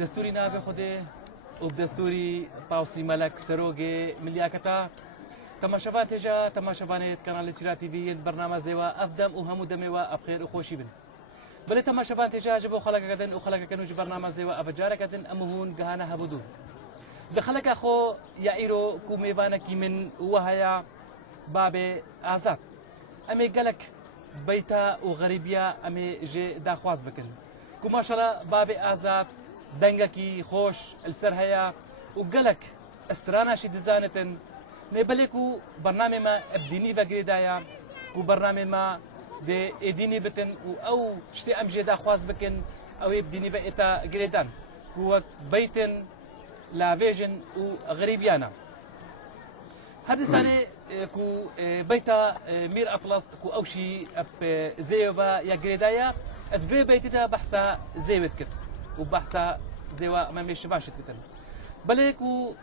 دستوری نابه خوده و دستوری پاوسی ملک سروگی ملیاکتا تماشاوان تجا تماشاوانت کانال چرا تیوی برنامه زیوا افدم و همو دمی و ابخیر و خوشی بن بله تماشاوان تجا جبو خلق کردن و خلق کنو ج برنامه زیوا افجار کردن امهون گهانه هبودو دخلك أخو يعيرو كوميفانا كي من وهايا باب آزاد أمي قالك بيتا وغريبيا أمي جي داخواز بكن كو ما شاء الله باب آزاد دنگكي خوش السر هيا وقالك استرانا شي دزانتن نبلكو برنامج ما ابديني بقريدايا كو برنامج ما دي اديني بتن او شتي ام جي داخواز بكن او ابديني بقيتا قريدان كو بيتن لا فيجن وغريبيانا هذا سنة كو بيتا مير أطلس كو أوشي زيوبا يا جريدايا أدفي بيتها بحثا زيوت كت وبحثا زيوا ما مش باشت كتن بل كو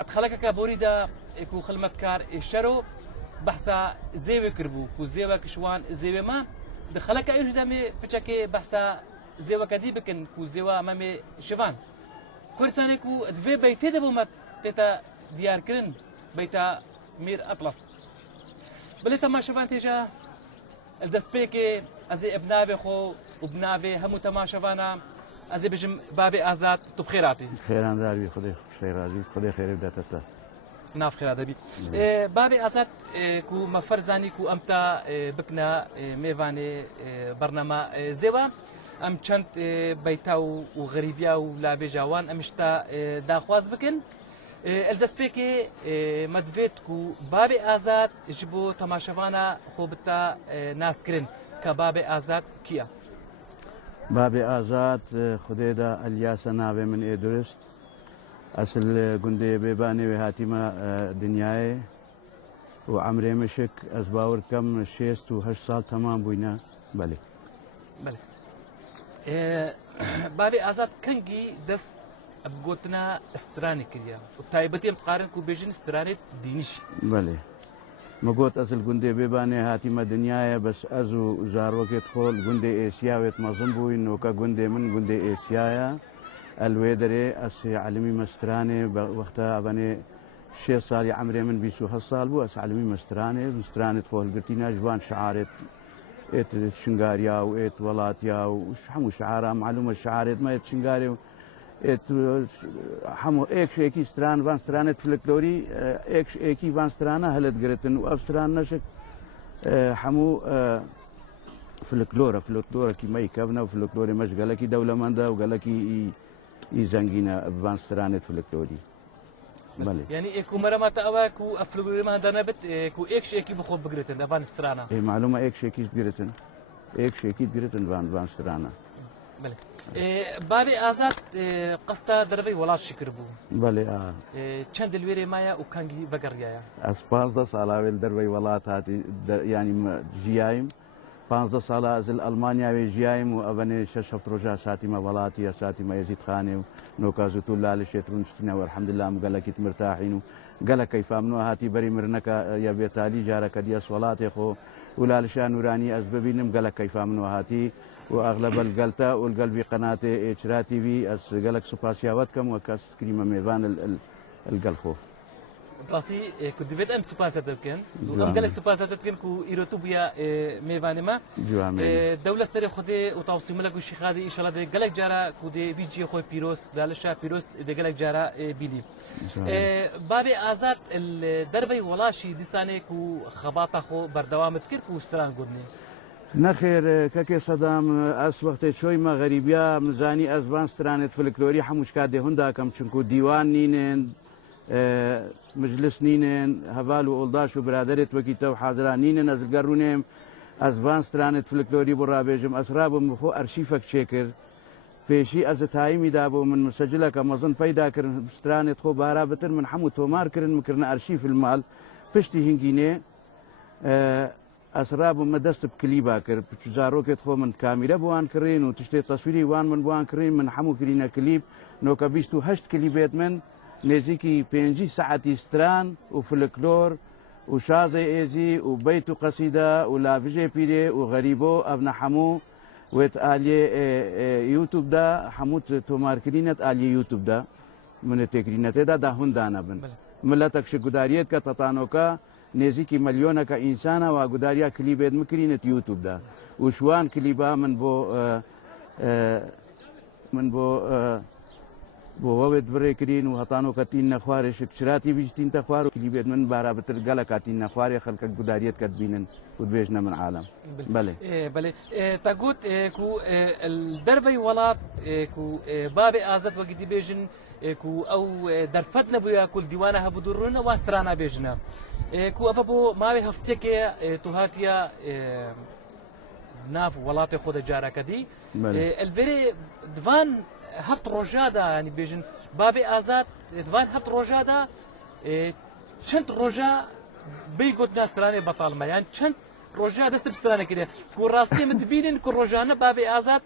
أدخلك كبوريدا كو خلمت كار الشرو بحثا زيوي كربو كو زيوا كشوان زيوي ما دخلك أيش دامي بتشكي بحثا زيوا كديبكن كو زيوا ما شفان كورساني كو دفي بيتي دبو ما تتا ديار كرن بيتا مير أطلس بلي تماشفان تيجا الدسبيكي أزي ابنابي خو وبنابي همو تماشفانا أزي بجم بابي آزاد تبخيراتي خيران داربي خدي خيراتي خدي خير بداتتا ناف خير دبي بابي آزاد كو مفرزاني كو أمتا بكنا ميفاني برنامج زيوا ام چند بيتا وغريبيا ولا بجوان امشتا داخواز بكن الدسبيكي مدفيتكو بابي آزاد جبو تماشفانا خوبتا ناسكرين كبابي آزاد كيا بابي آزاد خديدا الياس نابي من إدرست أصل قندي بيباني وهاتيما دنياي وعمري مشك أزباورت كم 6 سال تمام بوينا بلي بلي بابي آزاد كنجي دست أبغوتنا استراني كريا وتايبتي مقارن كو بيجن استراني دينش بله ما قلت أصل قندي بيباني هاتي ما دنياي بس أزو زاروك يدخل قندي إيسيا ويتمظنبوي إنه كقندي من قندي إيسيا الويدري أسي علمي مستراني وقتها أباني 6 سال عمري من بيسو هالصال بو أس علمي مستراني دخل قلتينا جوان شعارت إيت شنغاريا وإيت ولاتيا وحمو شعارا معلومة شعارات ما إيت شنغاري إيت حمو إيكش إيكي ستران فان سترانة فلكلوري إيكش إيكي فان سترانا هلت قرتن وأف ستران نشك حمو فلكلورا كي ما يكابنا وفلكلوري مش قالكي دولة ماندا وقالكي زنجينا فان سترانة فلكلوري بله يعني إيكو مرة ما تأوى كو أفلوري ما هدانا بت كو إيكش إيكي بخوب بقرتن فان سترانا إيه معلومة إيكش إيكي قرتن إيكش إيكي قرتن فان سترانا بله بابي آزاد قصتا دربي ولا شكربو بله چند الويري مايا وكانجي بقريايا أسبانزا سالاويل دربي ولا تاتي يعني جيايم 15 سال از ألمانيا وجيايم وأبني ششفت رجع ساتي ما ولاتي ساتي ما يزيد خاني ونوكازو الله لشيترون شتنا والحمد لله مقالك مرتاحين قالك كيف أمنوا هاتي بري مرنك يا بيتالي جارك دياس ولاتي خو ولا لشان نوراني أسبابين قالك كيف أمنوا هاتي واغلب القلتا والقلبي قناه اتشرا تي في اس قالك سوباسياوات كم وكاس كريمه ميفان القلفو بلاسي كنت بيت ام سوباسيات كان ام قالك سوباسيات كان كو ايروتوبيا ميفان ما دوله سري خدي وتوصيم لك الشيخ هذه ان شاء الله قالك جارا كو دي فيجي خو بيروس دالشا بيروس دي قالك جارا بيلي بابي آزاد الدربي ولاشي ديستاني كو خباطه خو بردوام تكر كو استران قدني نخير كاكي صدام اس وقت شوي ما غريبيا مزاني ازبان سترانت فلكلوري حموش كادي هندا كم چنكو ديوان نينن مجلس نينن هفالو اولداش وبرادرت وكيتو حاضران نينن از القرونيم ازبان سترانت فلكلوري برابيجم اسراب مخو ارشيفك شيكر فيشي از تايمي دابو من مسجله كمظن فايدا كرن سترانت خو بارابتر من حمو تومار كرن مكرنا ارشيف المال فشتي هنجيني أسراب مدست بكليبا كر بتجاروكت خو من كاميرا بوان كرين وتشتي تصويري وان من بوان كرين من حمو كرينا كليب نوكا بيستو 8 كليبات من نزيكي 5 ساعات ستران وفلكلور وشازي ايزي وبيت قصيدة ولا فيجي بيري وغريبو ابن حمو ويت آلية يوتيوب دا حموت توماركرينت آلية يوتيوب دا من تكرينت دا هندانا بن ملتك شقداريت كتطانوكا نزيكي مليونة كإنسانة وقداريا كليبات مكرينت يوتيوب دا وشوان كليبا من بو ووت بريكرين وهطانو كتين نخواري شكشراتي بيجتين تخوار كليبات من بارا بترقلا كاتين نخواري خلق قداريت كتبينن ودبيجنا من عالم بله بله تاقوت كو الدربي ولات كو بابي آزاد وقدي بيجن كو او درفتنا بويا كل ديوانا هبدرونا واسترانا بيجنا كو افبو ماوي هفتك توهاتيا ناف ولات خود جارا كدي البري دفان هفت روجادا يعني بيجن بابي آزاد دفان هفت روجادا چند روجا بيقود ناس تراني بطال ما يعني چند روجا دست بسترانه كده كو راسي متبينن كو روجانا بابي آزاد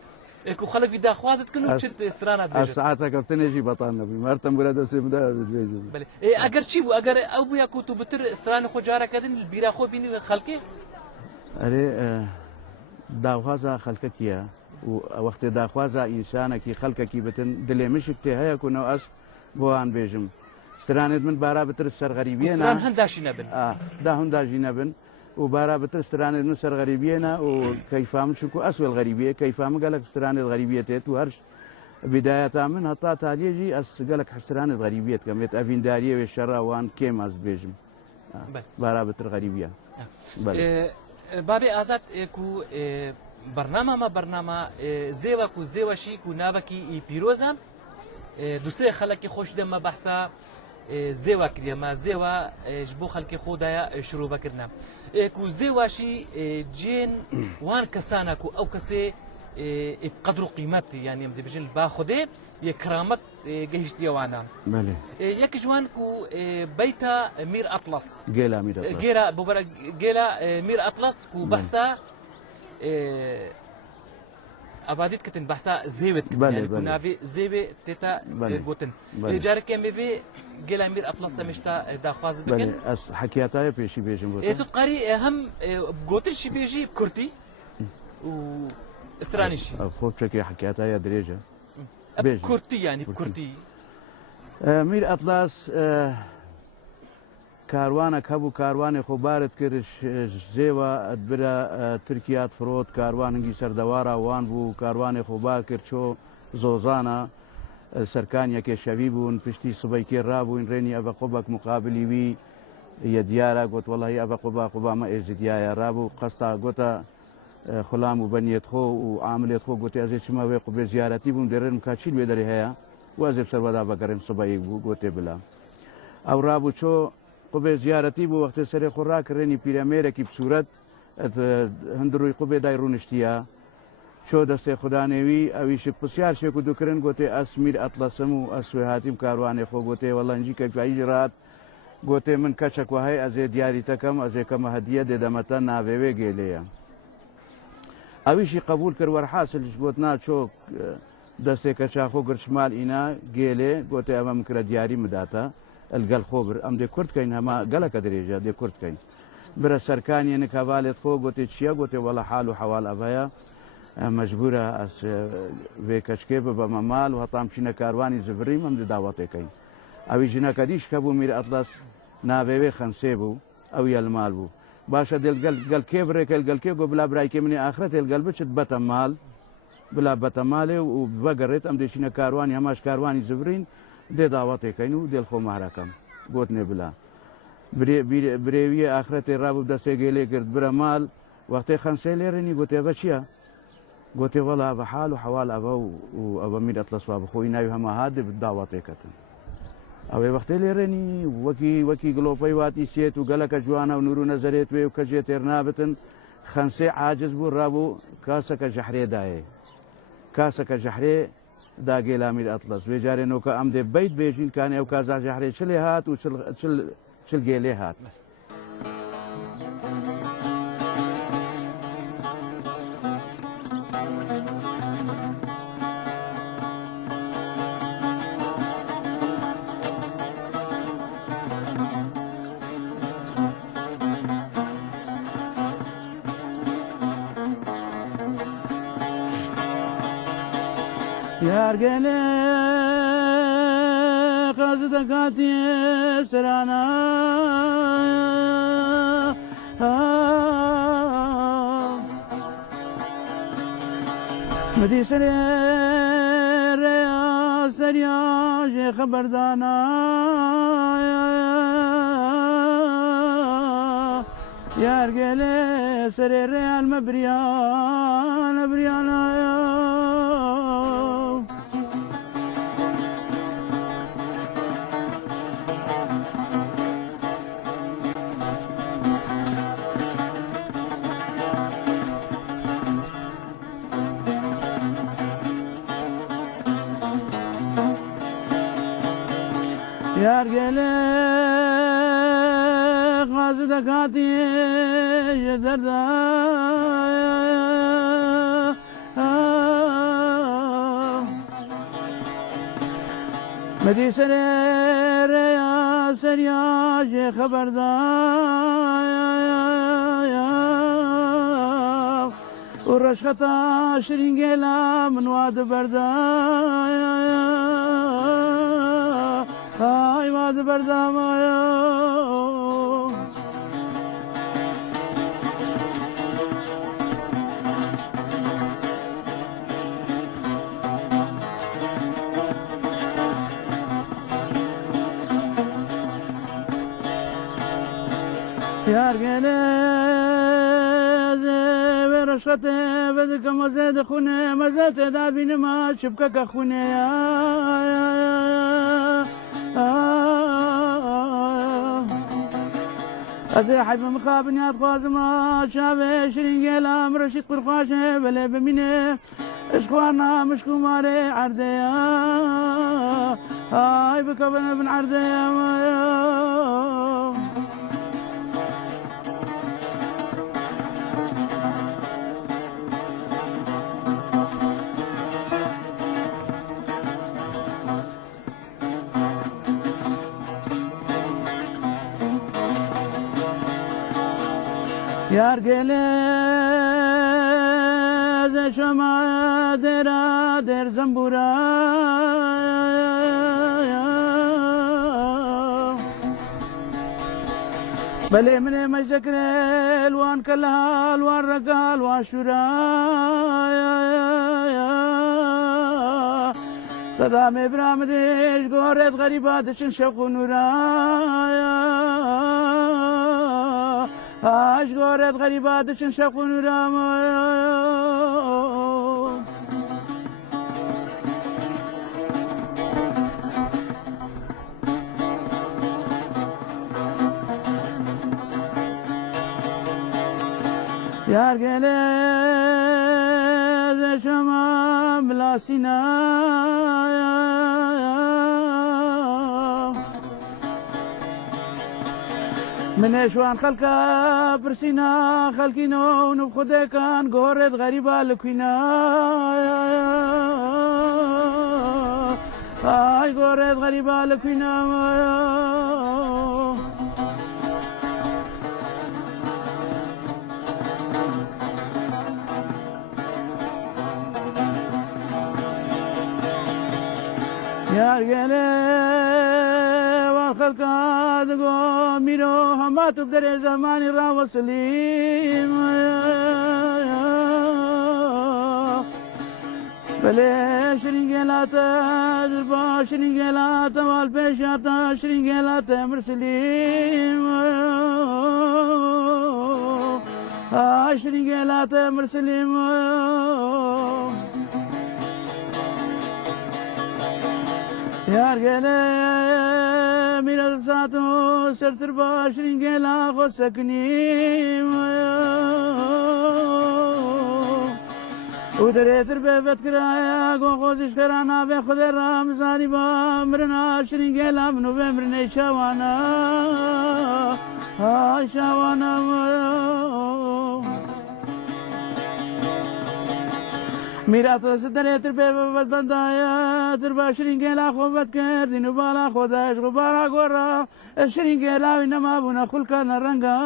كو خلق بدا خوازت كنو چند استرانه بيجن الساعات كابتن يجي بطالنا بمرتم ولا دس مدا بيجن بله اگر چی بو اگر او بو یا کو تو بتر استرانه خو جاره کدن البيرا خو بيني خلقه اري داخوازا خلقتيا ووقت داخوازا انسانه كي خلقك بتن دلي مشكتي هيا كنو اس بوان بيجم استراند من بارا بتر السر غريبينا استران هنداشينا بن دا هنداشينا بن وبارا بتر استراند من سر غريبينا وكيف شكو اسوى الغريبيه كيف قالك استراند الغريبيه تيتو هرش بداية من هطا تاليجي اس قالك حسران الغريبيه كميت افين داريه والشرا وان كيم از بيجم بارا بتر غريبيه بابي آزاد كو برنامه ما برنامه زيوا كو زيوا شي كو نابكي بيروزا دوسري خلك خوش دم بحثا زيوا كريا ما زيوا جبو خلك خودايا شروع بكرنا كو زيوا شي جين وان كسانا كو او كسي بقدر قيمتي يعني مدي بجن باخده يكرامت جهشتي وانا بله يك جوان كو بيتا مير اطلس جيلا مير اطلس جيلا بوبرا جيلا مير اطلس كو بحثا اباديت كتن بحثا زيوت يعني كنا في زيبه تيتا بوتن جارك كم في جيلا مير اطلس مشتا داخواز بكن بله اس حكياتاي بيشي بيجن بوتن تقاري هم قوتش بيجي بكرتي و استرانيشي خوب شكي حكياتاي دريجه كرتي يعني بكرتي مير اطلس كاروانك هبو كاروان خبارت كرش زيوا ادبرا تركيا فرود كاروان هنجي سردوارا وان بو كاروان خبار كرشو زوزانا سركانيا كي شبيبون بشتي صبيكي رابون ريني ابا قبك مقابلي وي يا ديارا قلت والله ابا قبا ما ازديا يا رابو قصتا قلت خلام وبنيت خو وعاملت خو قلت ازيد شما ويقو زيارتي بون درن مكاتشيل بيدري هيا وازيب سربدا بكرم صبي قلت بلا او رابو شو قبه زيارتي بو وقت سري خوراك رني بيراميرا كي بصورت هندروي قبه دايرونشتيا شو دست خدا نوي اويش بسيار شي كدو كرن قوتي اسمير اطلسمو اسوي هاتيم كارواني خو قوتي والله نجي كيف اجرات قوتي من كشك وهي ازي دياري تكم ازي كما هديه دمتنا نافيوي جيليا اويش قبول كر ورحاس الجبوتنا شو دست كشاخو قرشمال اينا جيلي قوتي امام كرا دياري مداتا القل خوبر ام دي كرت كاين هما قالك دريجه دي كرت كاين برا سركان يعني كفالت فوق قلت شيا قلت والله حاله حوال ابايا مجبوره اس في كشكيب بممال وهطام شينا كارواني زفريم ام دي دعوتي كاين او جنا كديش كبو مير اطلس نافيوي خنسيبو او يالمال بو باشا دل قال كيف ريك قال كيف بلا برايك من اخرت القلب بتا مال بلا بتا مالي وبقريت ام دي شينا كارواني هماش كارواني زفرين دي دعوتي كاينو دي الخو محركم قوتني بلا بريوي اخرتي رابو دسي جيلي كرت برا مال وقتي خمسة ليرني قلت يا بشيا قلت والله ابا حال وحوال ابا وابا مير اطلس وابا خوينا يهما هادي بالدعوتي كتن ابي وقتي ليرني وكي قلوبي واتي سيت وقالك جوانا ونورو نزريت وي وكجيت رنابتن خمسة عاجز بو رابو كاسك جحري داي كاسك جحري دا جيلا مير اطلس بيجاري نوكا ام دي بيت بيجين كان او كازا جحري شلي هات وشل جيلي هات يارجلي قصدكاتي سرانا مدي سرير يا سريا جي خبردانا يارجلي سرير المبريان بريانا يارجلي قصدكاتي جدردا مدي سرير يا سريا جي خبردار ورشختا شرينجيلا من واد بردا هاي واد بردا مايا يارجلي ورشته بدك مزاد خونه مزاد دار بينما شبكك خونه أزي حيف مخابن يا ما شافي شرين قلم رشيد بالخاشة بلا بمينه اشخوانا مشكو ماري عرديا هاي بكبن ابن عرديا يارجلي زي شما ديرا دير زنبورا بلي مني ما يذكر الوان كلها الوان رقال واشورا صدام برامدش قورت غريبات شنشق نورا هاش قورت غريبات شنشق نورا يارجلي زي شما بلاسينا من اشوان خلقا برسينا خلقينو نبخده كان قورت غريبة لكوينا هاي قورت غريبة لكوينا يارجلي والخلق دقو ميرو هما تبدر زماني را وسليم بلي شرينجلاتا دربا شرينجلاتا والبيشاتا شرينجلاتا مرسليم شرينجلاتا مرسليم يارجلي ميرا ساتو سرتر باشرين جلا خو سكنيم ودريتر بفت كرايا قو خوزش كرانا بخد رمزاني بامرنا شرين جلا منو بمرنا شوانا هاي شوانا ميرا تصدر تربي بندايا تربا شرينجلا خوبت كردين وبالا خداش غبارا غورا شرينجلا وينما بنا خلقنا رنگا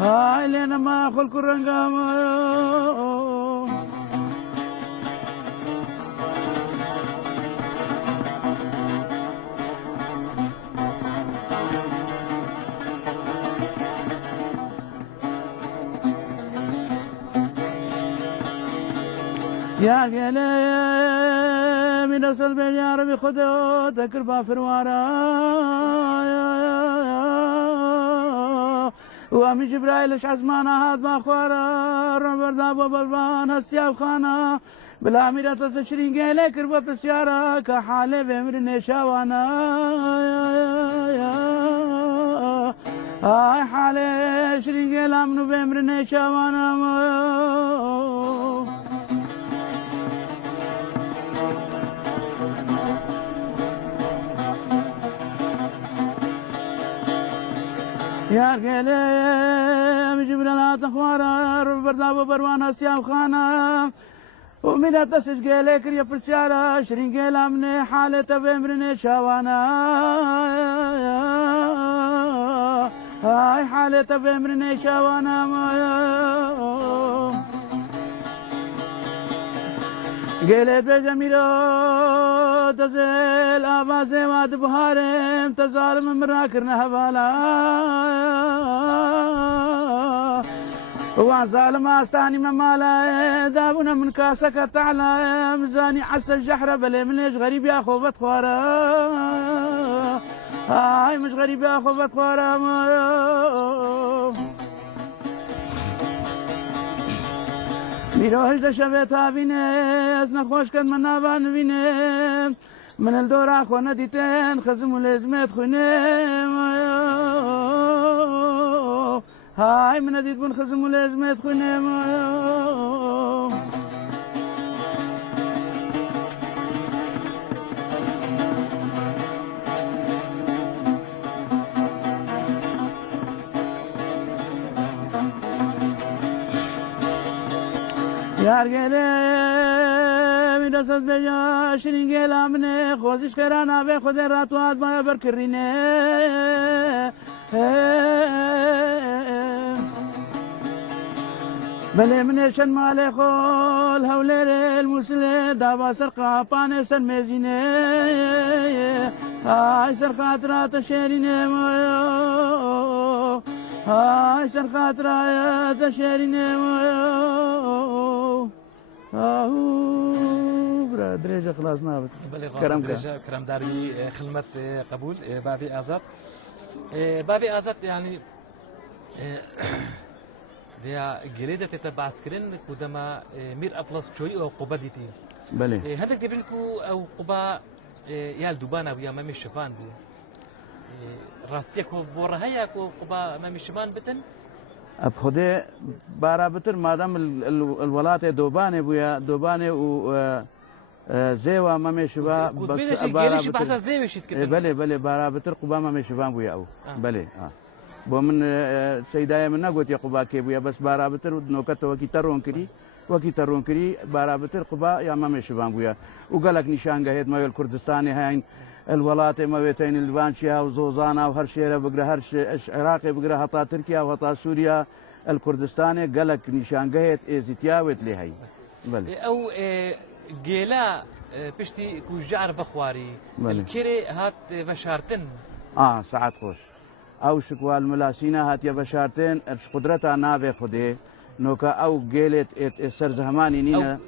هاي لنا ما خلق رنگا يا قلي من أصل بيا ربي خذوا تكربا فروارا وامي جبرائيل اش عزمانا هاد ما خوارا ربر دابو بلبان هسياب خانا بلا ميرا تسشرين قيلي كربا بسيارا كحالي بمرني شاوانا هاي حالي شرين قيلا منو بمرني شاوانا يا قليم جبريل تخوارا رب برداب بروان سيام خانا ومن تسج قليك يا برسيارا شرين قيلا من حالة بمرني شاوانا هاي حالة بمرني شاوانا قلي بجميلو تزيل آبازي واد بهارم تظالم مراكرنا هبالا وظالم استاني ممالا دابنا من كاسك تعالى مزاني عسى الجحرة بلي من ليش غريب يا خو بتخوارا هاي مش غريب يا خو بتخوارا میروهش دشوه تا بینه از نخوش کد من نبان بینه من الدورا خونه دیتن خزم و لزمت خونه های من دید بون خزم و لزمت خونه یار گله می دست بجا شرین گلا منه خوزش کرانا به خود راتو آدم برکرینه بله منشن مال خول هولر المسل دابا سرقا پانه سن مزینه های سر خاطرات شیرینه های سر خاطرات شیرینه برا درجة خلاص نابت كرم داري خدمة قبول بابي آزاد بابي آزاد يعني ديا جريدة تتبع سكرين كودما مير أطلس شوي أو قبا ديتي بله هذا تبينكو أو قبا يا الدوبانا ويا مامي الشفان بو راستيكو بورا هيا كو قبا مامي الشفان بتن اب خده بارابتر مادام الولات دوبانه بويا دوبانه و زيوا مامي شبا بس بارابتر بحث زيوا شيت كده بله بارابتر قبا مامي شبان بويا او بله بومن سيدايا منا قلت يا قبا كي بويا بس بارابتر نوكت وكي ترون كري بارابتر قبا يا مامي شبان بويا وقالك نشان قهيد ما الكردستاني هاين الولات مويتين البانشيا وزوزانا وهرشيرة بقرا هرش عراقي بقرا هطا تركيا وهطا سوريا الكردستاني قالك نشان قهيت ازيتياوت لهي بل او جيلا بشتي كو جعر بخواري الكيري هات بشارتن ساعات خوش او شكوى الملاسينا هات يا بشارتن قدرتها نافي خدي نوكا او جيلت سر زهماني نينا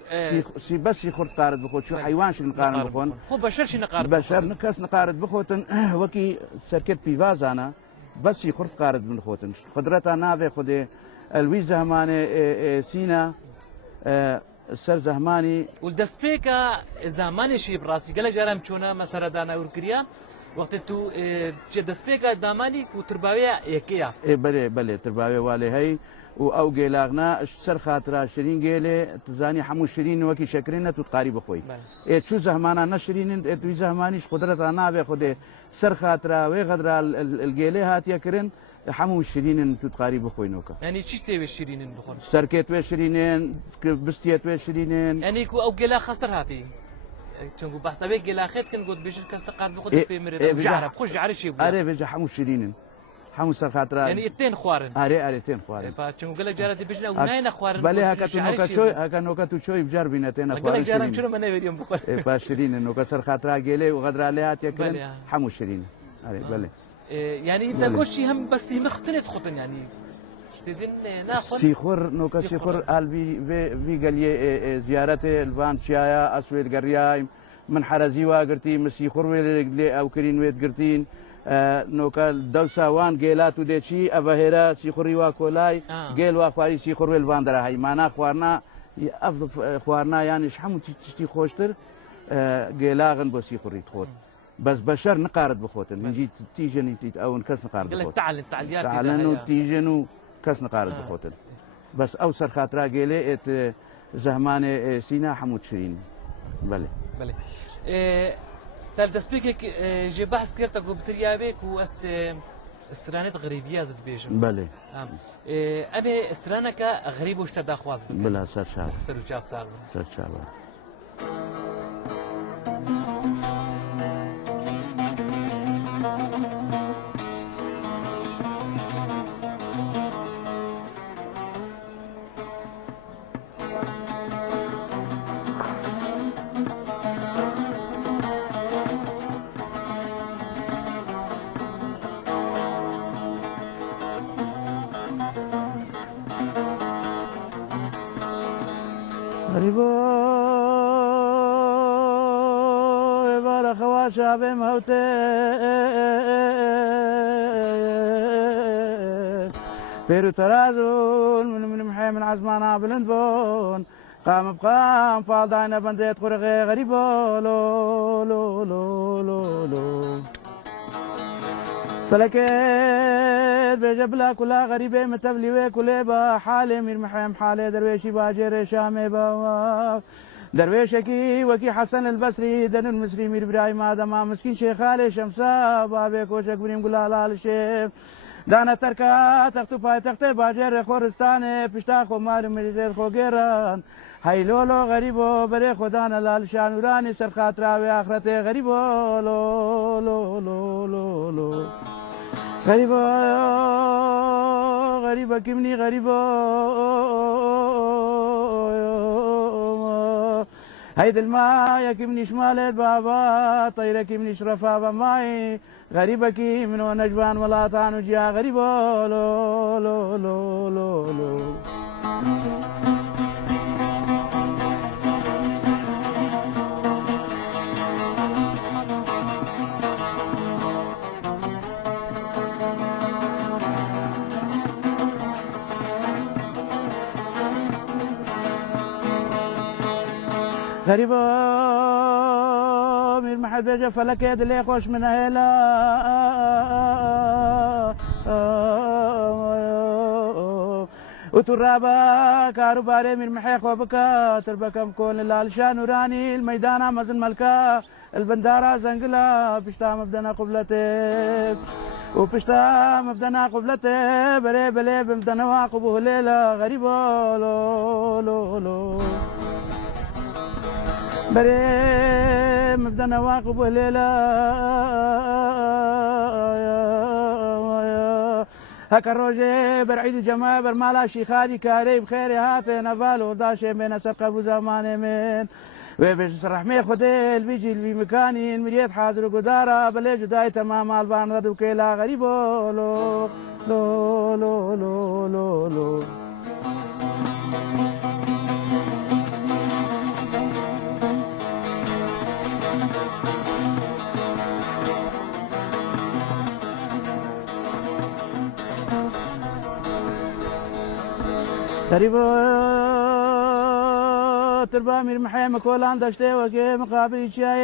سي بس يخرط قارد بخوت شو حيوان شي نقارن بخون خو بشر شي نقارد بشر نكاس نقارد بخوتن وكي سركت بيفازانا بس يخرط قارد من خوتن قدرتها نافي خدي الوي زهماني سينا سر زهماني والدسبيكا زماني شي براسي قالك جارم چونا مسرا دانا اوركريا وقت تو دسبيكا داماني وترباويه يكيا بله ترباويه والي هي او جيلاغنا سر خاطرة شيرين جيلي تزاني حمو شيرين وكي شكرين تتقاري بخوي شو زهمانا نشرين توي زهمانيش قدرة انا بخده سر خاطرة وغدرة الجيلي هات يكرن حمو شيرين تتقاري بخوي نوكا يعني شيش تبي شيرين بخون سركت وشيرين بستيت وشيرين يعني كو او جيلا خسر هاتي تشنقو بحسابك جيلا خيت كن قد بيش كاستقاد بخده بيمرد جعرب خوش عرش يبغى عارف حمو شيرين حمو سر خاطرة يعني اتنين خوارن اتنين خوارن فاتشنو قالك جارتي بيجنا وناين خوارن بله هكا نوكا شوي هكا نوكا شوي بجار بينتين خوارن قالك جارم شنو من اليوم بقول باشرين نوكا سر خاطرة جيلي وغدر عليها تيكن حمو شيرين بله يعني انت قوشي هم بس مختلط خطن يعني شتدين ناخذ سيخور نوكا سيخور قال في قال لي زيارته الفان شايا اسويد قرياي من حرزي واقرتي مسيخور ويلي او كرين ويت قرتين نوكا دوسا وان جيلاتو ديشي افهرا سيخوري واكولاي جيل واخواري سيخور والفان دراهي معنا خوارنا افضل خوارنا يعني شحمو تشتي خوشتر جيلاغن بو سيخوري تخوت بس بشر نقارد بخوتن من جيت تيجن او نكس نقارد قال لك بخوتن تعلنوا تيجنو كس نقارد بخوتن بس اوسر خاطرا جيلي ات زهمان سينا حمود شيرين بله تال دسبيك جي بحث كرتك وبتريابك واس استرانات غريبيه زد بيجم بله امي استرانك غريب وش تداخواز بلا سر شاب سر شاب صار سر شاب غريبو يبارا خواشا بموتي بيرو ترازون من محي من عزمانا بلندبون قام بقام فاضعنا بنديت خرغي غريبو لو لو لو لو لو فلكيت بجبلة كلها غريبة متبلي وكلها حالي مير محيم حالي درويشي باجر شامي با درويشكي وكي حسن البصري دن المصري مير ابراهيم آدم مسكين شيخ علي شمسا بابي كوشك بريم قلال الشيخ دانا تركا تختو باي تختر باجر خورستان پشتا خو مال مير خو گيران هاي لولو غريبو بري خدانا لال شانوراني سر خاطرا و اخرته غريبو لو لو لو لو لو غريبو غريبة كمني غريبو هيد الماء يا كمني شمالت بابا طيرة كمني شرفا بماي غريبة كي منو نجوان ولا طانو جيا غريبو لو لو لو لو لو غريبة مير محد بيجا فلك يد اللي خوش من هلا وترابا كاروباري مير محي خوبكا تربكم كون الالشان وراني الميدان مزن ملكا البندارة زنقلا بشتا مبدنا قبلتك وبشتا مبدنا قبلتك بري بلي بمدنا واقبه ليلة غريبة لو لو لو بري مبدنا واقب ليلة هكا الروجي برعيد جماعة برمالا شيخادي كاري بخيري هاتي نفالو داشي من سرقب وزماني من ويبش سرحمي خديل بيجي في مكاني المريد حاضر قدارة بلي جداي تمام البان ردو كيلا غريبو لو لو لو لو لو لو غريبو تربا مير محي مكولان دشتي وكي مقابل شاي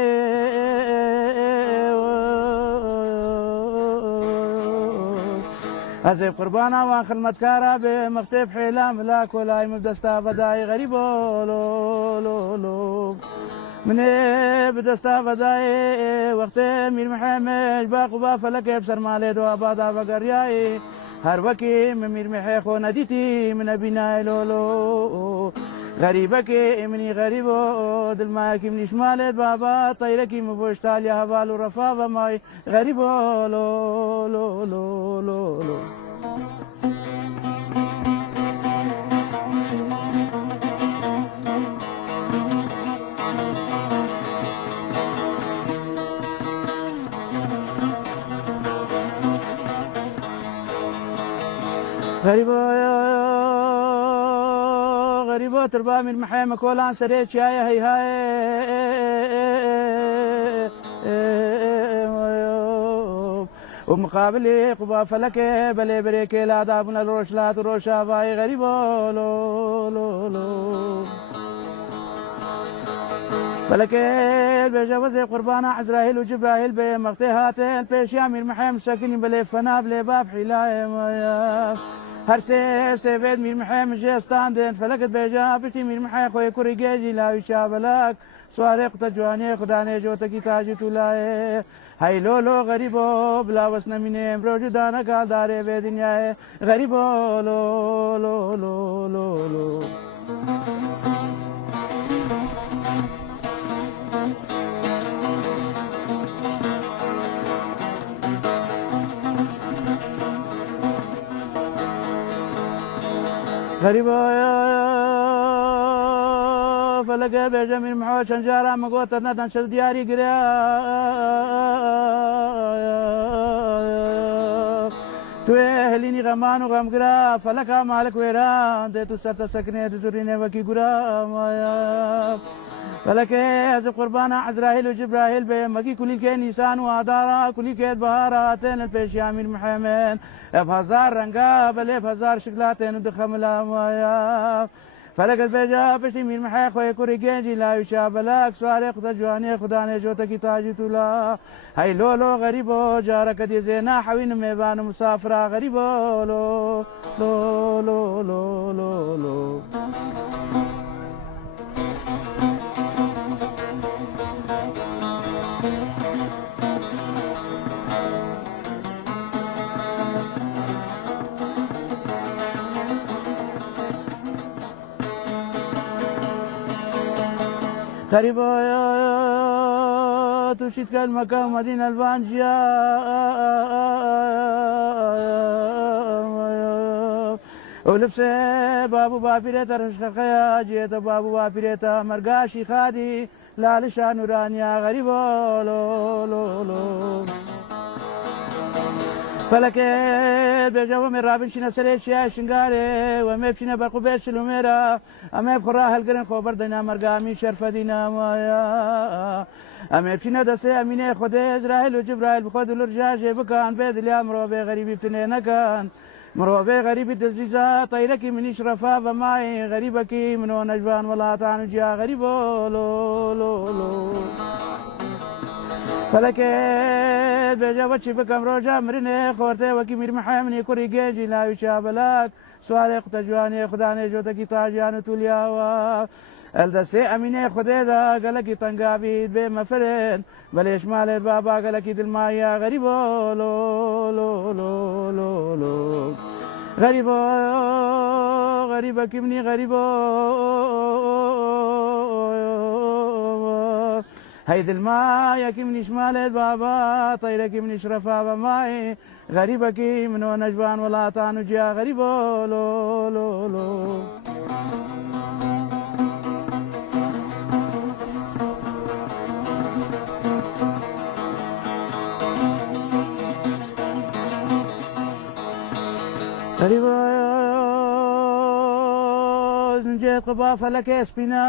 أزيب قربانا وان خدمت كارا بمختف حيلام لاك ولاي مبدستا بداي غريبو لو لو لو مني بدستا بداي وقت مير محي مجباق وبا فلك بسر مالي دوا بادا بقرياي هر وكي ممير محيخو نديتي من ابينا لولو غريبك مني غريبو دل ماكي من شمالت بابا طيركي مبوشتال يا هبال ورفا ماي غريبو لو لو لو لو لو غريبة غريبو تربا من محيم كولان سريت يا هي هاي ومقابلي قبا فلك بلي بريك لا دابنا الروش لا تروشا باي غريبو لو لو لو فلك بجوز قربانا عزرايل وجبرايل بمقتهاتين بيش يامير محيم ساكنين بلي فنا بلي باب حلايم هرسي سيفيد مير محيم جيستاندين فلكت بيجا بشتي مير محي خوي كوري جيجي لا يشابلك سوارق تجواني خداني جوتكي تاجي تولاي هاي لولو غريبو بلا وسنا مني بروجو دانا قال داري بدنيا غريبو لو لو لو لو لو غريبة يا فلك بيجا من محوش شنجارة مقوطة ندن شد دياري قريا توهليني غمان وغم قرا فلك مالك ويران ديتو سرت سكني تزوريني وكي قرا مايا فلك از قربانا عزرايل وجبرايل بمكي كل كي نيسان وادارا كل كي بهاراتين البيش يامين محمد بهزار رنقا بل بهزار شكلاتين ودخم لا مايا فلك البيجا بشتي مين محي خوي كوري جيجي لا يشابلك سوارق تجواني خداني جوتكي تاجي تولا هاي لولو غريبو جارك دي زينا حوين ميبان مسافرة غريبو لو لو لو لو لو لو غريبة يا تشيد كالمكان مدينة البانجيا ولبسي بابو بابيريتا رشقيا جيت بابو بابيريتا مرقاشي خادي لا لشان نورانيا غريبة لو لو لو فلك بيجاو من رابن شنا سريش يا شنغاري ومبشنا بقبيش الأميرة أما بخراه القرن خبر دينا مرقامي شرف دينا مايا أما بشنا دسي أميني خد إسرائيل وجبرايل بخد الرجاج بكان بيد اليا مروبي غريبي بتنين كان مروبي غريبي دزيزا طيركي من إشرفا بماي غريبكي من نجوان ولا تعنو جا غريبو لو لو لو فلك بيجا وشي بكم روجا مرني خورتي وكي مير محامني كوري جيجي لا يشابلك سوارق تجواني خداني جوتكي تاجيان تولياوا الدسي اميني خديدا قالكي تنقابيد بمفرين بليش مالت بابا قالكي دلمايا غريبو لو لو لو لو لو غريبو غريبك ابني غريبو هيدي الماء من شمال بابا طيرك من شرفا بماي غريبك من نجوان ولا طعنو جيا غريبو لو لو لو غريبو جيت قبا فلك اسبنا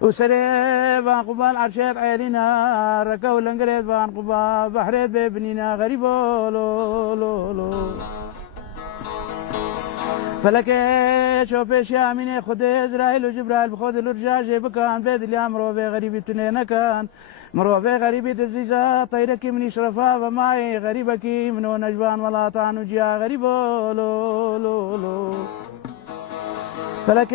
وسري بان قبال عرشيت عيلنا ركو لنقريت بان قبا بحريت ببنينا غريبو لو لو لو فلك شوفيش يا مني خد إسرائيل وجبرايل بخد الرجاج بكان بيد اليا مروبي غريبي تنين كان مروبي غريبي دزيزا طيرك من شرفا وماي غريبك من نجوان ولا طعنو جيا غريبو لو لو لو فلك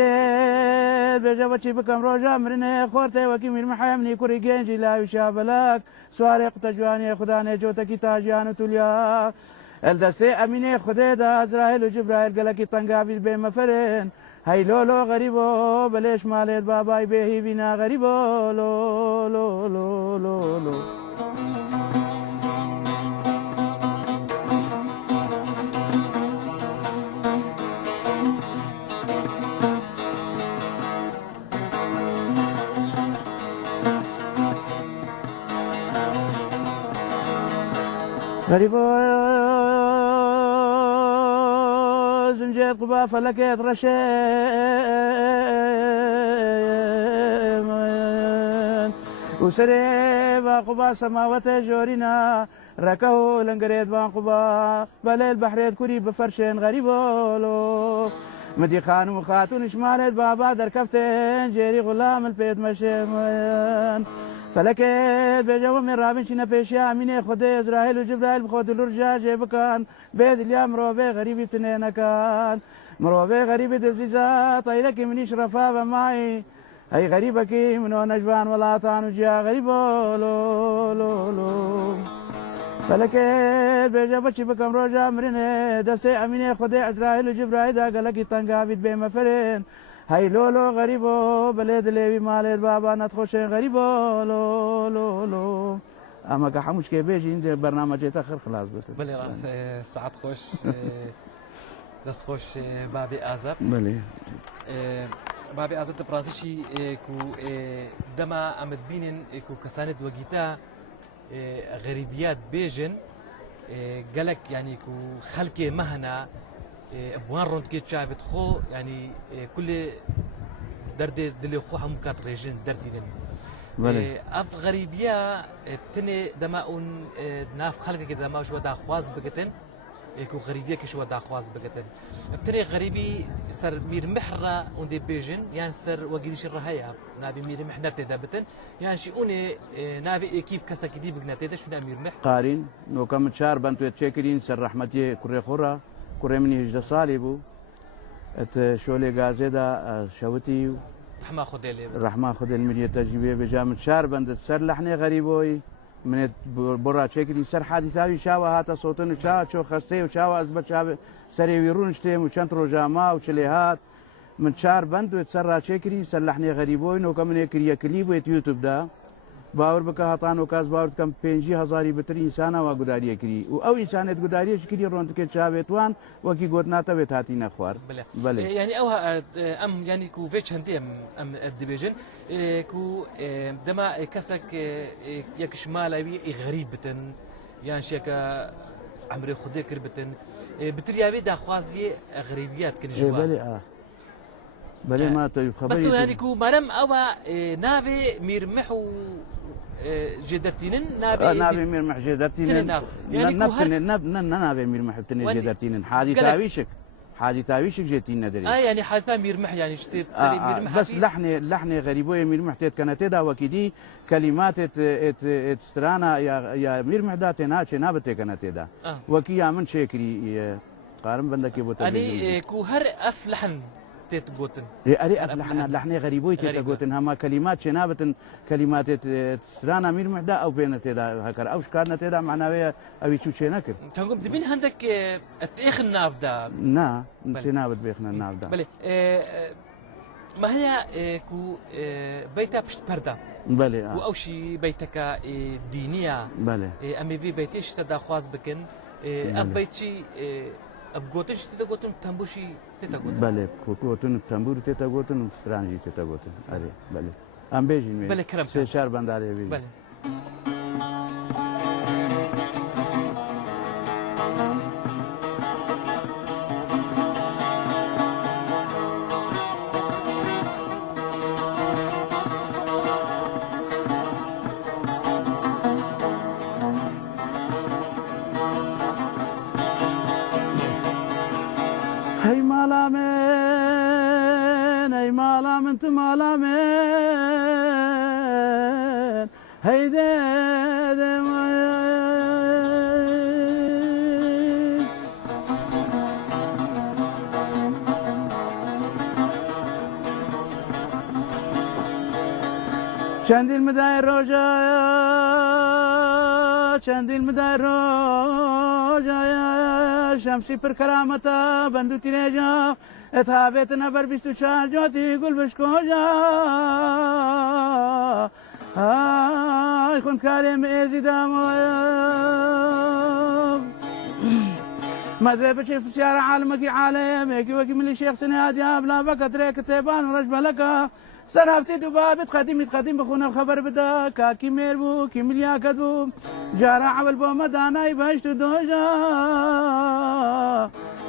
بيجا وشي بكم روجا مرني خورتي وكي مير محامني كوري جيجي لا يشابلك سوارق تجواني خداني جوتكي تاجيان توليا الدسي اميني خديدا ازرايل وجبرايل قالكي تنقابي بمفرين هاي لولو غريبو بليش مالت باباي بيهي بينا غريبو لو لو لو لو لو غريبو جيت قبا فلكيت رشيم وسريبا قبا سماوات جورينا ركهو لنقريت بان قبا بليل بحريت كوري بفرشين غريبولو مدي خانم وخاتون شمالت بابا در كفتين جيري غلام البيت مشيمن فلكيت بجو من رابن شنا بيشيا اميني خدي اسرائيل وجبرائيل بخود الرجا جيبكان بيد اليوم مروبي غريبي تنين كان مروبي غريبي دزيزا طيلك من شرفا بماي هي غريبك منو نجوان ولا طان وجيا غريبو لو لو لو فلكيت بيجا بچي بكم روجا مرينه دسي اميني خدي اسرائيل وجبرائيل دا قالك تنقابيد بما فرين هاي لولو غريبو بلد ليبي مالد بابا نتخوشين غريبو لو لو لو اما كحموش كي بيجي عند برنامج تاخر خلاص بلي ساعات خوش دس خوش بابي ازت بلي بابي ازت برازيشي كو دما امد بينن كو كساند وقيتا غريبيات بيجن قالك يعني كو خلكي مهنا بوان روند كي تشافت خو يعني كل درد دلي خو هم كات ريجن دردين اف غريبيه بتني دماون ناف خلق كده ما شو دا خواز بقتن كو غريبيه كي شو دا خواز بقتن بتني غريبي سر مير محرة وندي بيجن يعني سر وقيدش الرهيا نابي مير محنة تدابتن يعني شيء نابي ايكيب كسا كدي بقناتي ده شو مير مح قارين نو كم تشار بنتو تشيكرين سر رحمتي كوري خورا كوري مني هجده صالي بو ات شولي غازيدا شوتي رحمة خدل المدير تجربة بجامعة شار بند سر لحنة غريبوي من برا شكلي سر حادثة شاوا هاتا صوتن وشاوا شو خسي وشاوا أزبط شاوا سري ويرون شتيم وشنت رجاما وشليهات من شار بند وتسرع شكلي سر لحنة غريبوي نو كمان كريا كليب يوتيوب دا باور بكا هاتان وكاز باور كم 5000 بتر انسان وا غداري كري او انسانيت غداري شكري رونت كي شاويتوان وكي غوتناتا بتاتي نخوار بلي يعني او ام يعني كو فيتش هندي ام ديفيجن كو دما كسك يك شمال غريب بتن يعني شيكا عمري خدي كربتن بتريابي دا خوازي غريبيات كن جوا بلي بلي ما طيب خبري بس يعني كو مرم او نابي ميرمحو جدرتينن نابي ميرمح جدرتينن نابي ميرمح بتني جدرتينن حادثة جيتين ندري يعني حادثة ميرمح يعني شتي ميرمح بس لحن غريبوي ميرمح تيت كانت دا وكيدي كلمات استرانا يا ميرمح داتنا نابته كانت دا وكي من شكري قارن بندك يبوت اني كو هر اف لحن تيتقوتن أري لحني غريبوي تيتقوتن هما كلمات شنابة كلمات سرانا مير محدا أو بين تدا هكر أو شكارنا تدا معناها أبي شو شيء نكر. تقول دبين عندك تأخ الناف دا. نا شنابة بيخنا الناف دا. بلي ما هي كو بيتا بشت بردا. بلي وأو شي بيتك دينية. بلي أمي في بيتيش تدا خواز بكن أب بيتشي أبغوتش تتقوتن تنبوشي تتقوتن. بله كوتن تنبور تتقوتن وسترانجي تتقوتن. أري بله. أم بيجين. بله كرم. سشار بنداري بيجين. بله. هي مالامن انت مالامن هيدا چندین مدای روجا چندین مدای روجا شمسی پر کرامتا بندو تیرجا اتحابت نبر 24 جوتی گل بشکو جا آی خون کاریم ایزی دامو مدري بشير في سيارة عالمك عالمك وكي من الشيخ سنادي بلا بك تريك تيبان رجب لك سرفتي دبابة خديم بخونا الخبر بدا كاكي ميربو كي مليا كدبو جارة عمل بو مدانا يبهشتو دوجا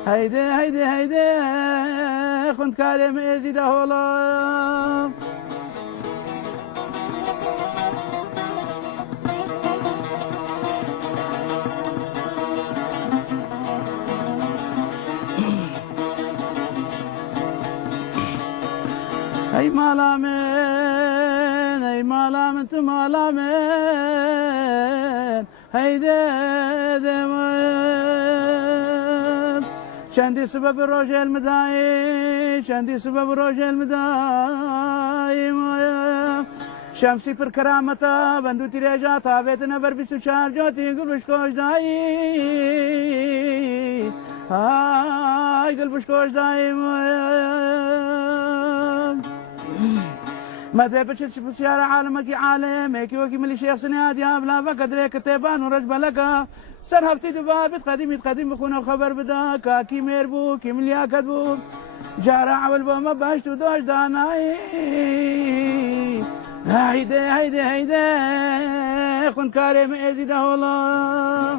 هيدي هيدي هيدي خنت كارم ازيد هولا هي مالامن هي مالامن تمالامن هيدي دمن شندي سبب الرجل مداي شندي سبب الرجل مداي شمسي پر كرامتا بندو تيريجا تابتنا بربسو شار جوتي قلبش كوش داي هاي قلبش كوش داي ما تبي تشوف سيارة عالمك عالمك وكي ملي شيخ سنياد يا بلا بقدر كتبان ورجب لك سر هفتي دباب قديم قديم بخونا الخبر بدا كاكي ميربو كي مليا كدبو جارع والبوما باشتو دوش داناي هيدي هيدي هيدي خن كارم ازيد هولا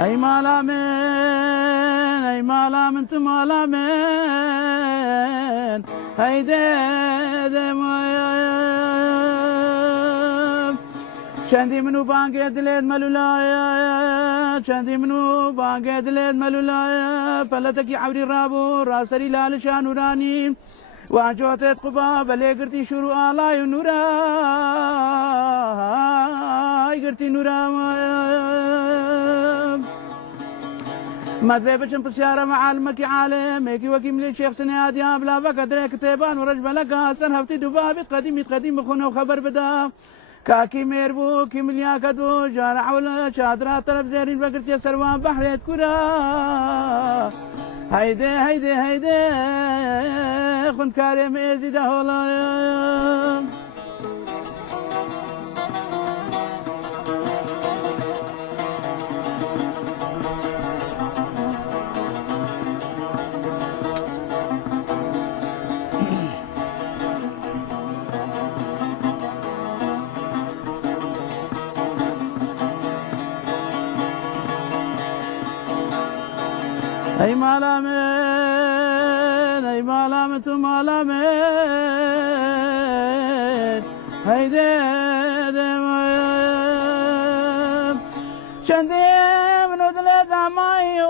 اي مالامن اي مالامن تمالامن هيدي شندي منو بانجي دليد ملولايا شندي منو بانجي دليد ملولايا فلتكي عوري رابو راسري لالشان وراني وعجوتت قبا بلي قرتي شروع آلاي نورا قرتي نورا ما تبيبشن بسيارة معالمك عالم ميكي وكي ملي شيخ سنياد يا بلا بقدر كتبان ورجب لك سن هفتي دبابي قديم بخونه وخبر بدا كاكي ميربو كي مليا كدو جارع ولا شادرا طرف زيرين بقرتي سروان بحريت كرا هيدي هيدي هيدي خنت كارم ازيد هولا اي مالامن اي مالامن تمالامن هيدي دمن شندي منو دلت عماي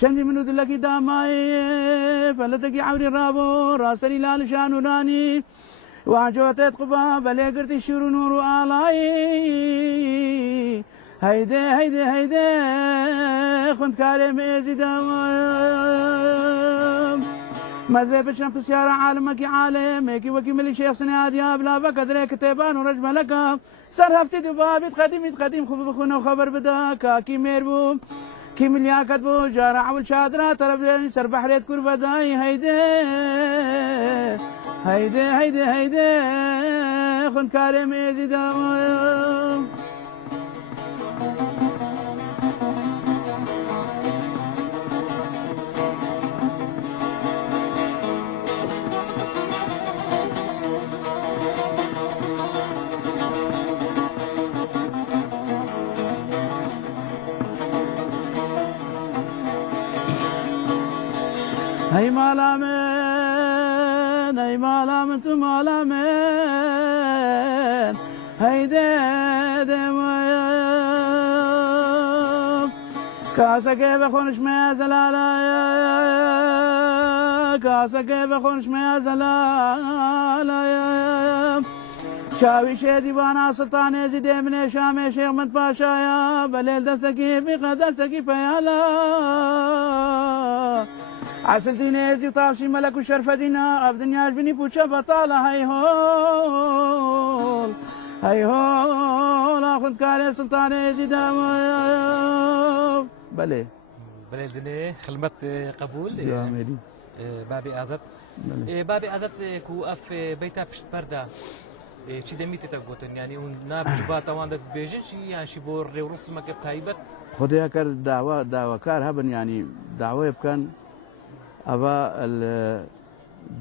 شندي منو دلكي داماي فلتكي عوري رابو راسري لالشان وراني وعجوتت قبا بلي قرتي شرو نور آلاي هيدي هيدي هيدي خنت كارم ازيد ما ذيبش نفس سيارة عالمك عالمك وكي ملي شيخ سنياد يا بلا بقدر كتبان ورجب لك سر هفتي دبابي قديم خف بخونا وخبر بدا كاكي ميربو كي مليا كدبو جارع والشادرة طرف سر بحريت كرفة داي هيدي هيدي هيدي هيدي خن كارم ازيد هي مالامن هي مالامن تمالامن هيدي دمن كاسة كيف خونش ما زلالا كاسة كيف خونش ما زلالا شاوي شادي وانا سلطان يزيد من شام شيخ من باشايا بليل دسكي في قدسكي فيالا عسلتي نيزي وطافشي ملك وشرف دينا افدنياش بني بوشا بطالة هاي هول هاي هول اخذ كالي سلطان يزيد بلي بلي دني خلمت قبول جامدي بابي ازت بابي ازت كو اف بيتا بشت بردا چی دەمیتە گوتن ینی اون نابجباتەوان دەست بێژن چی یانشی بۆ ڕێوڕسمەکە تایبەت خدای کار داواکار هەبن ینی داوای بکەن ئەوە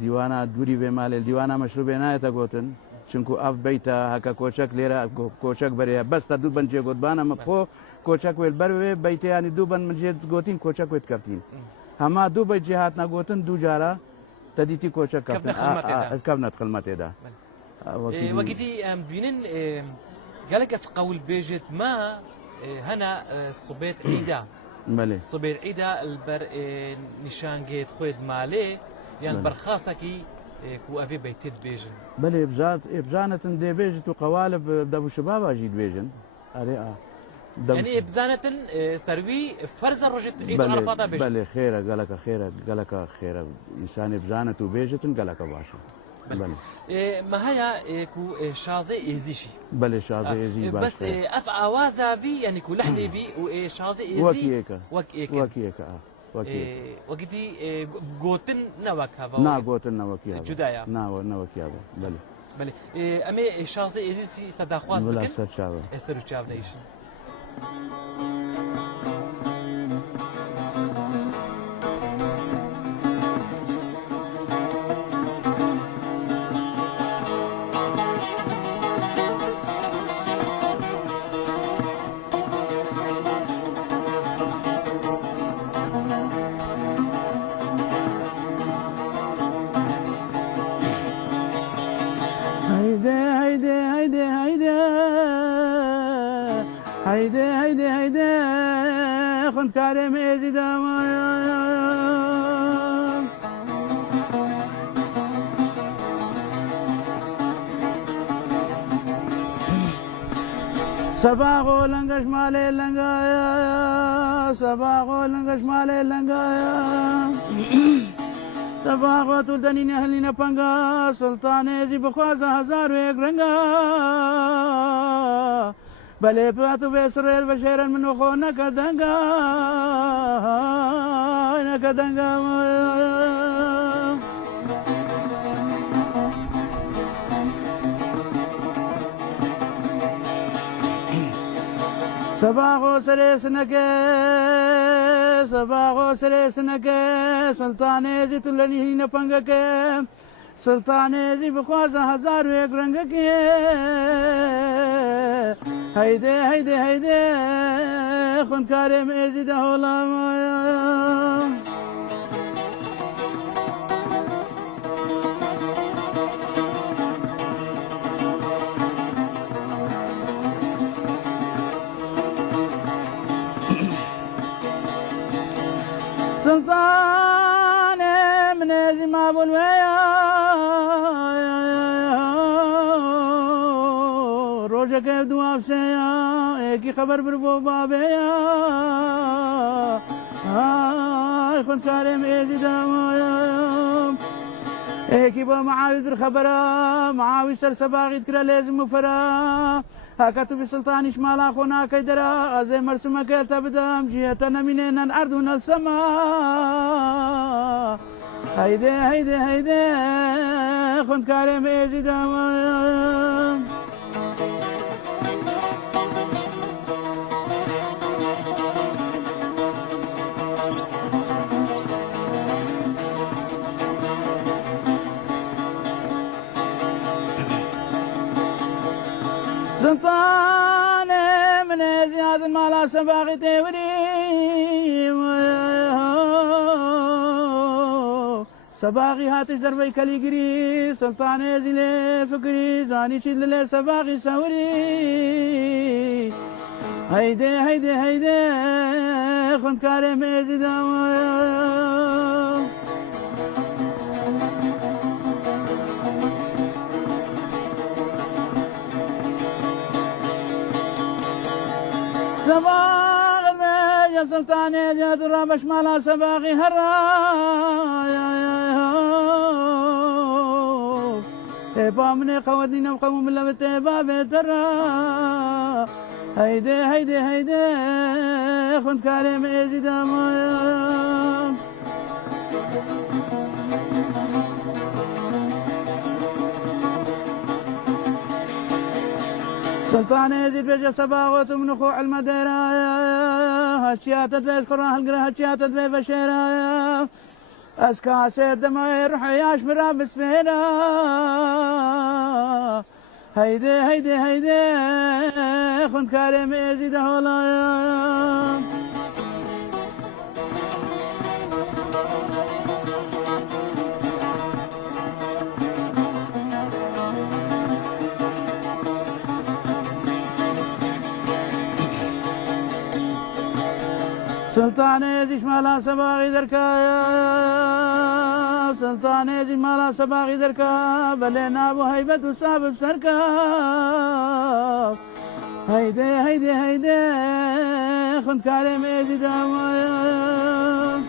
دیوانە دووری بێ مالێ دیوانە مەشروبێ نایەتە گوتن چونکو ئەف بیتە هەکە کۆچەک لێرە کۆچەک بەرەیە بەستە دوو بەن جێ گوتبانە مەخۆ کۆچەک وێت بەروێ بیتیانی دوو بن منجێت گوتین کۆچەک وێت کەفتین هەما دوو بەی جێ هات نەگوتن دوو جارە تەدیتی کۆچەک کەفنەت خڵمە تێدا وەگیدی ئەم بینن گەلێکە قەول بێژێت ما هەنا سوبێت عیدا سوبێت عیدا بەر نیشانگێت خۆت مالێ یان بەرخاسەکی کو ئەvێ بەیتێت بێژن بەێ بزانەتن دێبێژت و قەوالە دەبووشە باژیت بێژن ئەرێ يعني بزانتن سروي فرز روجت عيد عرفات بيج بله خيره قالك خيره انسان بزانت وبيجتن قالك باشا بله ما هيا كو شازي ايزيشي بله شازي ايزي بس اف اوازا في يعني كو لحدي في وشازي ايزي وكيكا وقتي غوتن نواك هذا نا غوتن نواك هذا جدايا نواك هذا بله بله امي شازي ايزي تداخواز بكن ولا سرچاوه سرچاو نيشن هيدي خنت كارم ازي دمايا صباغو لنگش مالي لنگايا صباغو لنگش مالي لنگايا صباغو تلدنين اهلنا پنگا سلطان ازي بخوازا هزار ويك رنگا بله پاتو بسرر بشير من خو نكدنگا صباغو سرسنك سلطاني زي تلني نپنگك سلطاني زي بخوازا هزار ويك رنگك هيدي خن كارم ازي دهولا سلطان من ازي ما بالويا روجك دواب سيا ايكي خبر بربو بابيا خن كارم ايدي دمايا ايكي با معاوي در خبرا معاوي سر سباغي تكرا لازم مفرا هكاتو بسلطان شمالا خونا كيدرا ازي مرسمك التبدام جيتنا منين الارض السماء هيدي خن كارم ايدي دمايا سلطان من زياد المالا سباغي توري سباغي هاتش دربي كاليجري سلطان زيلي فكري زاني شيل سباغي سوري هيدي خنت كارم ازيدا سباغ يا سلطان يا درا شمال سباغي هرا بامني قودينا وقوم من لمتي بابي ترى هيدي خنت كريم ازيد ما سلطان يزيد بيجا صباغوت من اخوع المديرة هاتشيات تدفيش قراه القراه هاتشيات تدفي بشيرة اسكا سيد دمير حياش مراب سفيرة هيدي هيدي هيدي خنت كريم يزيد هولا سلطان يزيش مالا صباغي دركايا سلطان يزيش مالا صباغي دركا بلينا ابو هيبة وسابب سركا هيدي هيدي هيدي خنت كريم يزيد هولا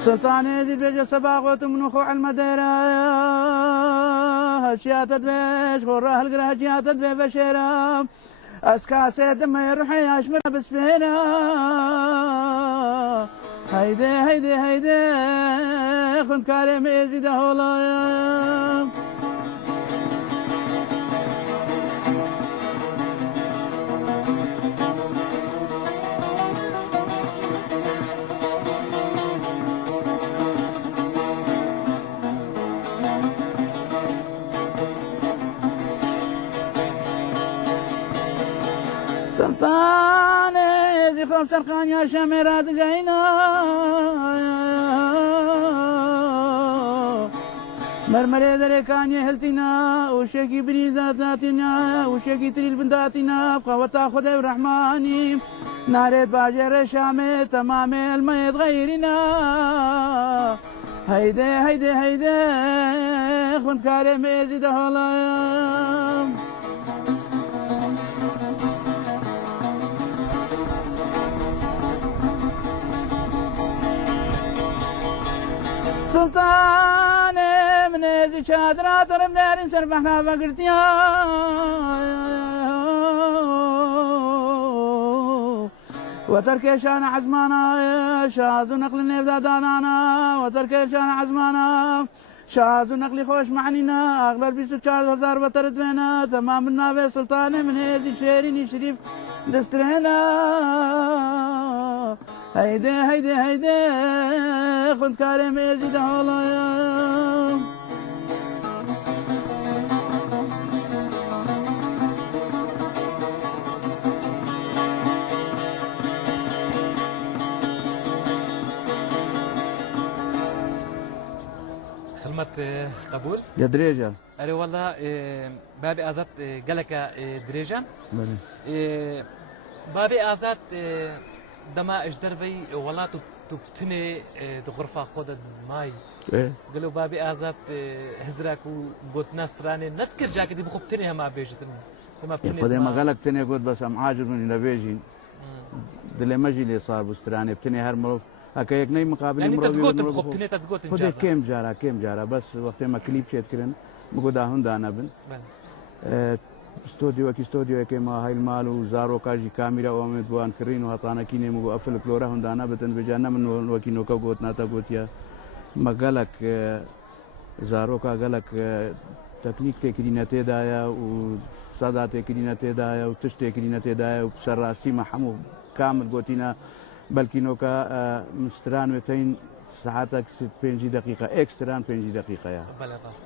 سلطان يزيد بيجا صباغوت من اخوع المديرة هاتشيات تدفيش غراه القراه هاتشيات تدفي بشيرة اسكا سيد ما يروحي اشمر بسفيرة هيدي هيدي هيدي خنت كريم يزيد هولا سلطان يزي خوف سرقان يا شميرات قاينا مرمري دريكان يهلتنا وشيكي بريزات ذاتنا وشيكي تريل بنداتنا بقوة خدي الرحماني ناريت باجر شامي تمام الميت غيرنا هيدي هيدي هيدي خنت كريم يزيد هولا سلطان من يزي شادرات رب دارين سربحنا فقرتيا وتركي شان عزمانا شاز نقل النبذا دانانا وتركي شان عزمانا شاز نقلي خوش معنينا اغلب بيسو 4000 بطرد بينا تمام النابي سلطان من يزي شيريني شريف دسترينا هيدي هيدي هيدي خنت كريم يزيد هولا خدمة قبول يا دريجة أري والله بابي آزاد قالك دريجان بابي آزاد دما اجدربي والله تبتني دغرفة خود ماي ايه قالوا بابي آزاد هزراك وقلت ناس تراني نذكر جاكدي بخبتني هما بيجتن هما بتني خذي ما قالك تني قلت بس ام عاجب من نبيجي دلي مجي اللي صار بستراني بتني هرمروف هكا يك ني مقابل يعني تتقوت بخبتني تتقوت خذي كيم جارا بس وقت ما كليب شيت كرن مقودا هوندا انا بن استوديو استوديو كما هاي المال وزارو كاجي كاميرا ومد بوان كرين وهطانا كيني مو افل كلورا هوندا انا بتن بجانا من وكينو كوت ناتا قوتيا ما قالك زارو كا قالك تكنيك تكرينا تدايا وصدا تكرينا تدايا وتش تكرينا تدايا وبسراسي محمو كامل قوتينا بلكي نوكا مستران وتين ساعتك 5 دقيقة اكستران 5 دقيقة يا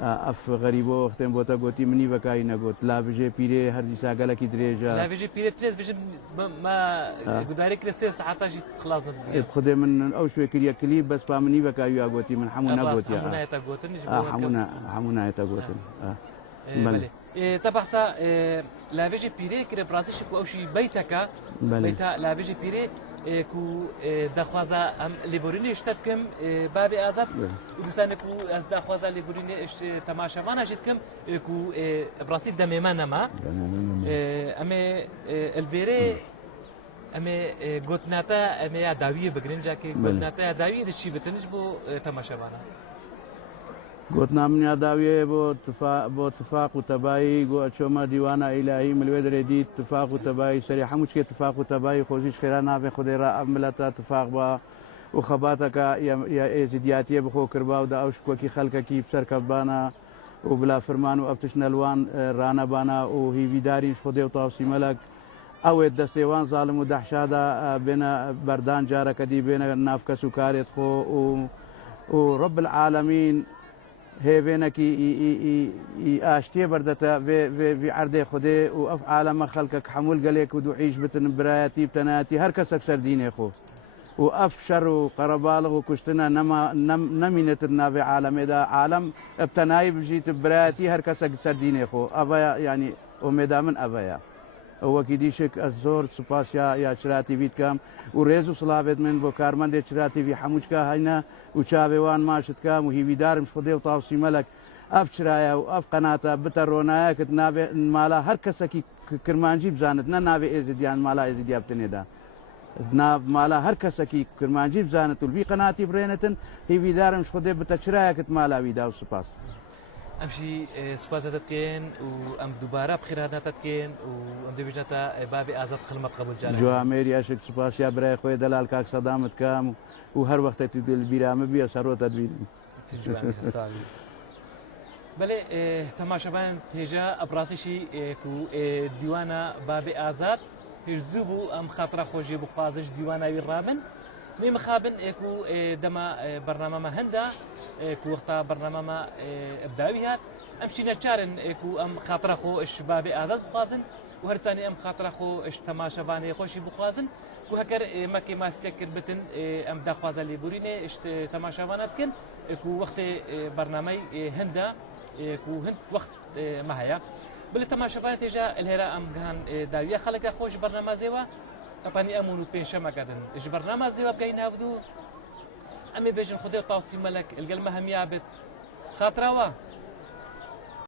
اف غريبو وقتين بوتا قوتي مني بكاينا قوت لا بيجي بيري هر دي ساقا لكي دريجا لا بيجي بيري بليز بيجي ما قدارك لسه ساعتها جيت خلاص بخدي من او شوي كريا كليب بس مني بكايو يا قوتي من حمونا قوتي حمونا يتا قوتن حمونا يتا قوتن بله طبعا سا لا بيجي بيري كده براسيش او شي بيتك بيتا لا بيجي بيري كو دخوازا ام ليبوريني اشتتكم بابي ازاب ودستان كو از دخوازا ليبوريني تماشاوانا جتكم كو براسيل دميمانا ما امي البيري امي قوتناتا امي داويه بگرنجا كي قوتناتا داويه دشي بتنج بو تماشاوانا قوتنا من يداويه بو اتفاق وتباي قو شوما ديوانا الهي من الودر دي اتفاق وتباي سريحه مش اتفاق وتباي خوشيش خيرانا في خديرا عملتا اتفاق با وخباتك يا زدياتي بخو كربا ودا أوش كوكي خلقك كي بسر كبانا وبلا فرمان وأفتش نلوان رانا بانا وهي في داري خدي وطاوسي ملك أو الدسيوان ظالم ودحشادا بين بردان جارة كدي بين نافك سكاريت خو ورب العالمين هيفينك اشتي بردتا في عرض خدي واف عالم خلقك حمول قليك ودعيش بتن براياتي بتناتي هركس اكثر ديني خو واف شر وقربالغ وكشتنا نمينت النافع عالم اذا عالم ابتناي بجيت براياتي هركس اكثر ديني خو افايا يعني ومدا من افايا هو كيديشك الزور سباس يا شراتي فيت كام وريزو صلابت من بوكارمند شراتي في حموشكا هينا وشابيوان ماشت كام وهي بيدار مش خدي وطاوسي ملك اف شرايا واف قناتا بترونايا كتنافي مالا هر كسكي كرمانجي بزانت نافي ازديان مالا ازدياب تنيدا ناف مالا هر كسكي كرمانجي بزانت والفي قناتي برينتن هي بيدار مش خدي بتشرايا كتمالا بيدا وسباس امشي سبازات كين وام دوباره بخير هذا كين وام دبجتا بابي ازاد خدمه قبول جاري جو اميريا شك سباس يا براي خوي دلال كاك صدامت كام وهر وقت تدل البيرام بيا سرو تدبير تجو امير الصالي بله تماشبان هجا ابراسيشي كو ديوانا بابي ازاد هجزبو ام خاطر خوجي بقازج ديوانا ويرابن مي مخابن اكو دما برنامج هندا اكو وقتا برنامج ابداوي هات امشي نتشارن اكو ام خاطر خو الشباب ازاد بقازن وهرتاني ام خاطر خو اش تماشبان خوشي بقازن وهكر ماكي ما استكر بتن ام داخوازا لي بوريني اش تماشبانات كن اكو وقت برنامج هندا اكو هند وقت ما هيا بل تماشبانات جا الهراء ام كان داويه خلق خوش برنامج زيوا أباني أمون وبينشة ما قدن إيش برنامج زي وابقين هافدو أمي بيجن خدي طاوسي ملك القلمة هم يابت خاطروا